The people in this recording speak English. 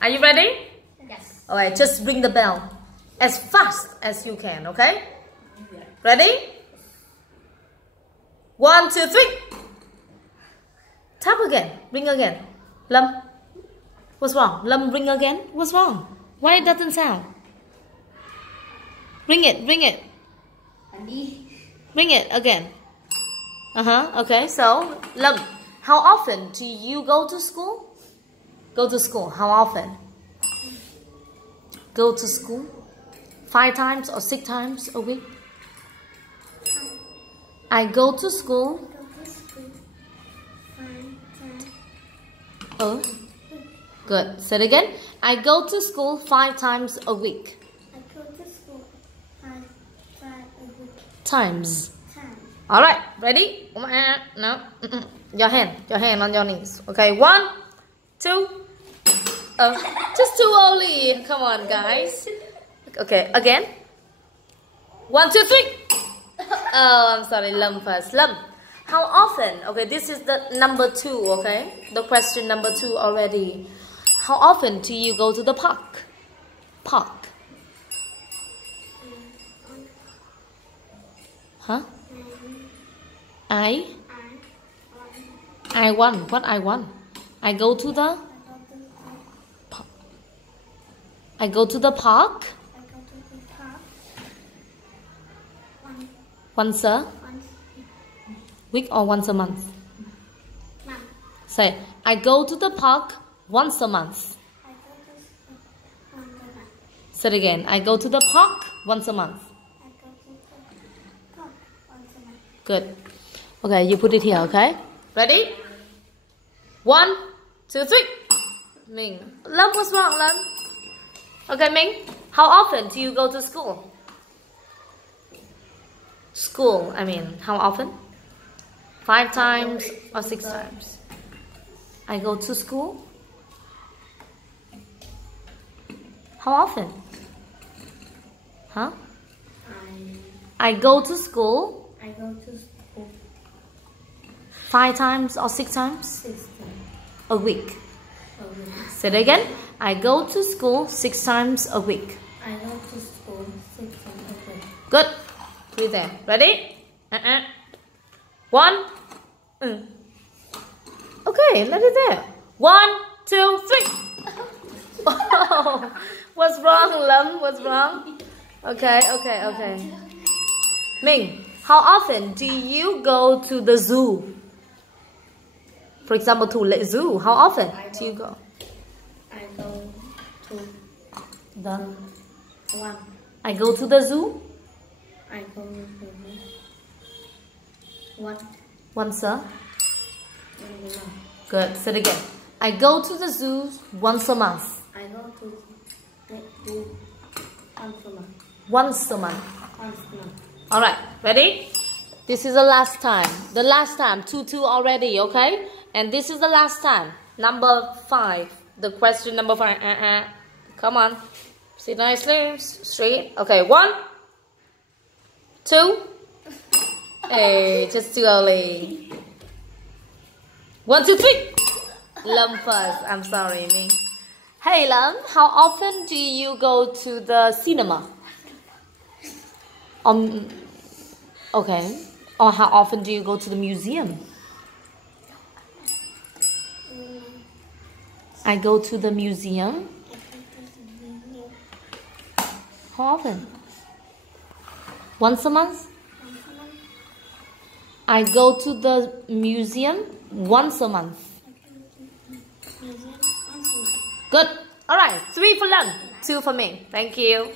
Are you ready? Yes. Alright, just ring the bell as fast as you can, okay? Ready? 1, 2, 3. Tap again. Ring again. Lâm, what's wrong? Lâm, ring again. What's wrong? Why it doesn't sound? Ring it, ring it. Ring it again. Okay, so, Lâm, how often do you go to school? Go to school, how often? Go to school? 5 times or 6 times a week? I go to school. Oh, good. Say it again. I go to school 5 times a week. I go to school 5 times a week. Times. All right. Ready? No. Your hand on your knees. Okay. 1, 2. Just too early. Come on, guys. Okay. Again. 1, 2, 3. Oh, I'm sorry. Lâm first. Lâm. How often? Okay, this is the number 2, okay? The question number 2 already. How often do you go to the park? Park. Huh? I want. What I want? I go to the park. I go to the park. Once a week or once a month? Say, I go to the park once a month. Say it again. I go to the park once a month. Good. Okay, you put it here, okay? Ready? 1, 2, 3. Minh. Lâm, what's wrong, Lâm? Okay, Minh. How often do you go to school? School, I mean, how often? 5 times or 6 times? I go to school. How often? Huh? I go to school. I go to school 5 times or 6 times? 6 times a week. a week. Say it again. I go to school 6 times a week. I go to school 6 times a week. Good. Breathe there. Ready? 1. Okay, let it there. 1, 2, 3. Oh, what's wrong, Lâm? What's wrong? Okay. Minh, how often do you go to the zoo? For example, to the zoo. How often do you go? I go to The 1. I go to the zoo I go to 1. once a. Good. Say it again. I go to the zoo once a month. I go to once a month. Once a month. Once a month. All right. Ready? This is the last time. The last time. 2 already. Okay. And this is the last time. Number 5. The question number 5. Come on. Sit nicely. Straight. Okay. 1, 2. Hey, just too early. 1, 2, 3. Lâm first. I'm sorry, Minh. Hey, Lâm. How often do you go to the cinema? Okay. Or how often do you go to the museum? I go to the museum. How often? Once a month? I go to the museum once a month. Good. All right. 3 for Lâm, 2 for me. Thank you.